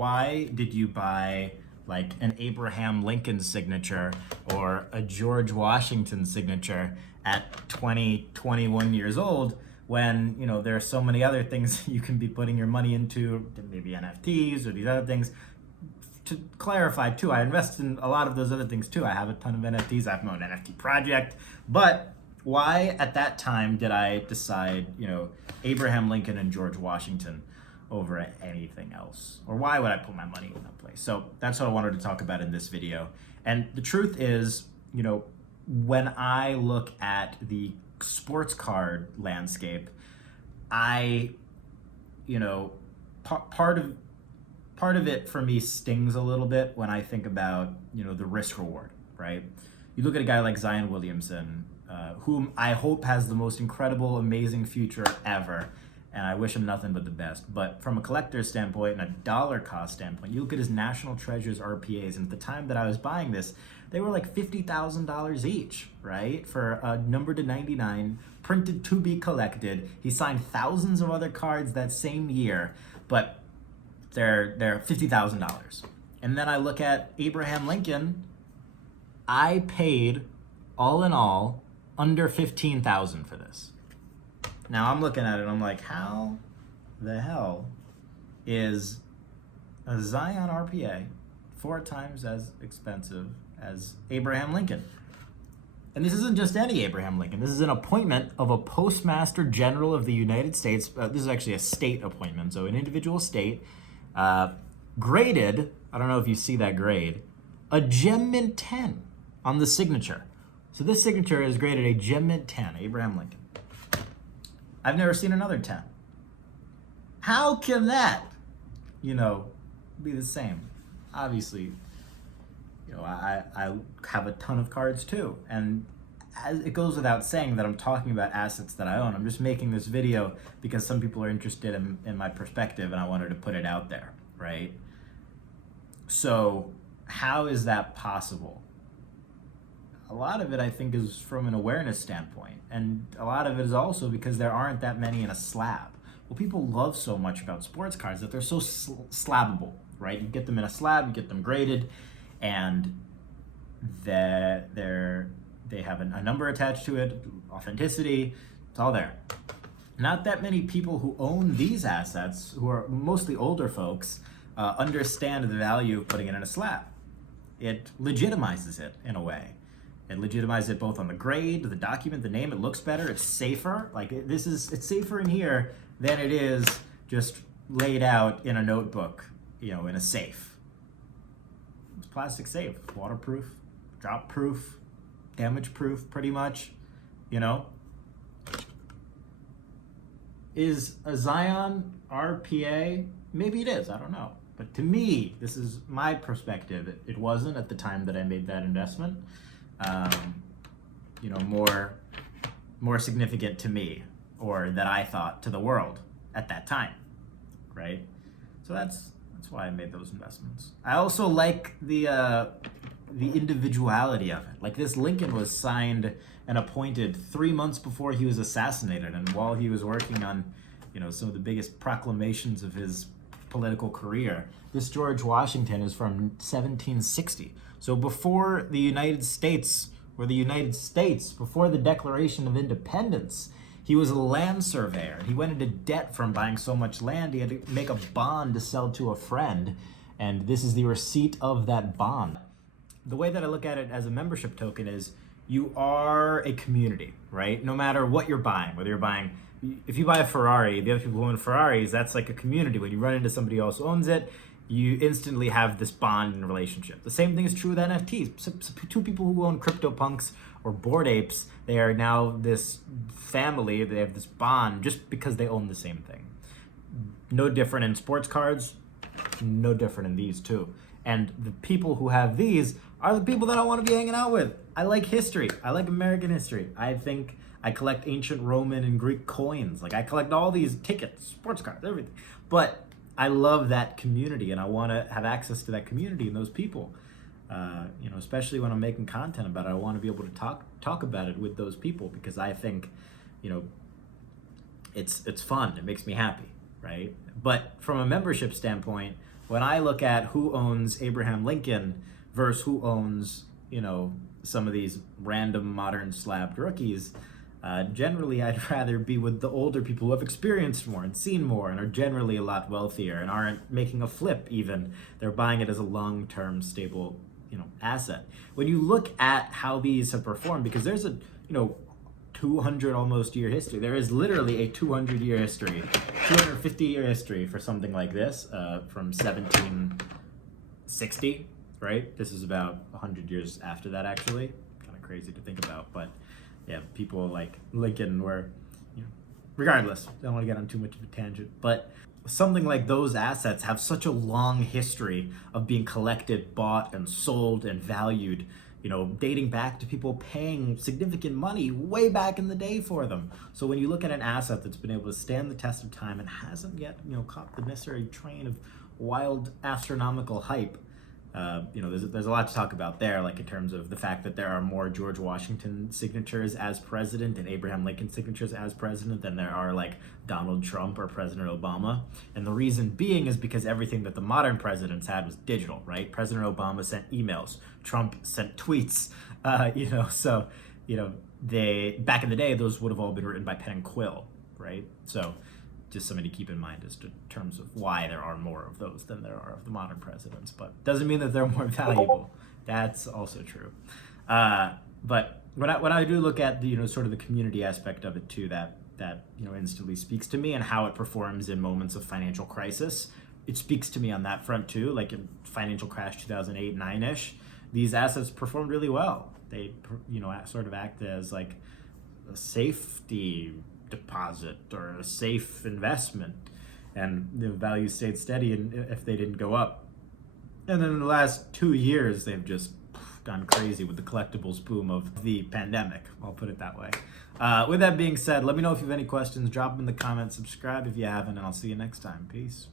why did you buy like an Abraham Lincoln signature or a George Washington signature at 20, 21 years old when, you know, there are so many other things you can be putting your money into, maybe NFTs or these other things. To clarify too, I invest in a lot of those other things too. I have a ton of NFTs. I have my own NFT project. But why at that time did I decide, you know, Abraham Lincoln and George Washington over anything else? Or why would I put my money in that place? So that's what I wanted to talk about in this video. And the truth is, you know, when I look at the sports card landscape, I, you know, part of it for me stings a little bit when I think about, you know, the risk reward, right? You look at a guy like Zion Williamson, whom I hope has the most incredible, amazing future ever, and I wish him nothing but the best. But from a collector's standpoint and a dollar cost standpoint, you look at his National Treasures RPAs, and at the time that I was buying this, they were like $50,000 each, right? For a number to 99, printed to be collected. He signed thousands of other cards that same year, but they're $50,000. And then I look at Abraham Lincoln, I paid all in all under $15,000 for this. Now I'm looking at it and I'm like, how the hell is a Zion RPA 4 times as expensive as Abraham Lincoln? And this isn't just any Abraham Lincoln. This is an appointment of a Postmaster General of the United States. This is actually a state appointment, so an individual state, graded, I don't know if you see that grade, a Gem Mint 10 on the signature. So this signature is graded a Gem Mint 10, Abraham Lincoln. I've never seen another 10. How can that, you know, be the same? Obviously, you know, I have a ton of cards too. And as it goes without saying that I'm talking about assets that I own. I'm just making this video because some people are interested in my perspective and I wanted to put it out there, right? So how is that possible? A lot of it, I think, is from an awareness standpoint. And a lot of it is also because there aren't that many in a slab. Well, people love so much about sports cards that they're so slabbable, right? You get them in a slab, you get them graded, and they have a number attached to it, authenticity, it's all there. Not that many people who own these assets, who are mostly older folks, understand the value of putting it in a slab. It legitimizes it in a way. It legitimizes it both on the grade, the document, the name. It looks better. It's safer. Like it's safer in here than it is just laid out in a notebook, you know, in a safe. It's plastic safe, waterproof, drop proof, damage proof, pretty much. You know, is a Zion RPA? More it is. I don't know. But to me, this is my perspective. It wasn't at the time that I made that investment. You know, more significant to me, or that I thought to the world at that time, right? So that's why I made those investments. I also like the individuality of it. Like this Lincoln was signed and appointed 3 months before he was assassinated, and while he was working on, you know, some of the biggest proclamations of his political career. This George Washington is from 1760. So before the United States, before the Declaration of Independence, he was a land surveyor. He went into debt from buying so much land, he had to make a bond to sell to a friend. And this is the receipt of that bond. The way that I look at it as a membership token is you are a community, right? No matter what you're buying, whether you're buying, if you buy a Ferrari, the other people who own Ferraris, that's like a community. When you run into somebody else who owns it, you instantly have this bond and relationship. The same thing is true with NFTs. So two people who own CryptoPunks or Bored Apes, they are now this family, they have this bond just because they own the same thing. No different in sports cards, no different in these too. And the people who have these are the people that I want to be hanging out with. I like history. I like American history. I think I collect ancient Roman and Greek coins. Like I collect all these tickets, sports cards, everything. But I love that community and I want to have access to that community and those people. You know, especially when I'm making content about it, I want to be able to talk about it with those people because I think, you know, it's fun. It makes me happy, right? But from a membership standpoint, when I look at who owns Abraham Lincoln versus who owns, some of these random modern slabbed rookies, generally I'd rather be with the older people who have experienced more and seen more and are generally a lot wealthier and aren't making a flip even. They're buying it as a long-term stable, asset. When you look at how these have performed, because there's a, 200 almost year history. There is literally a 200-year history, 250-year history for something like this, from 1760, right? This is about 100 years after that, actually. Kind of crazy to think about, but yeah, people like Lincoln were, regardless, don't want to get on too much of a tangent, but something like those assets have such a long history of being collected, bought, and sold and valued, dating back to people paying significant money way back in the day for them. So when you look at an asset that's been able to stand the test of time and hasn't yet, caught the necessary train of wild astronomical hype, there's a lot to talk about there, like in terms of the fact that there are more George Washington signatures as president and Abraham Lincoln signatures as president than there are like Donald Trump or President Obama. And the reason being is because everything that the modern presidents had was digital, right? President Obama sent emails, Trump sent tweets, so, they, back in the day, those would have all been written by pen and quill, right? So just something to keep in mind as to terms of why there are more of those than there are of the modern presidents, but doesn't mean that they're more valuable. That's also true. But when I do look at the, sort of the community aspect of it too, that instantly speaks to me, and how it performs in moments of financial crisis, it speaks to me on that front too. Like in financial crash 2008, 9-ish, these assets performed really well. They, sort of act as like a safety deposit or a safe investment, and the value stayed steady and if they didn't go up. And then in the last 2 years they've just gone crazy with the collectibles boom of the pandemic, I'll put it that way. With that being said, let me know if you have any questions, drop them in the comments, subscribe if you haven't, and I'll see you next time. Peace.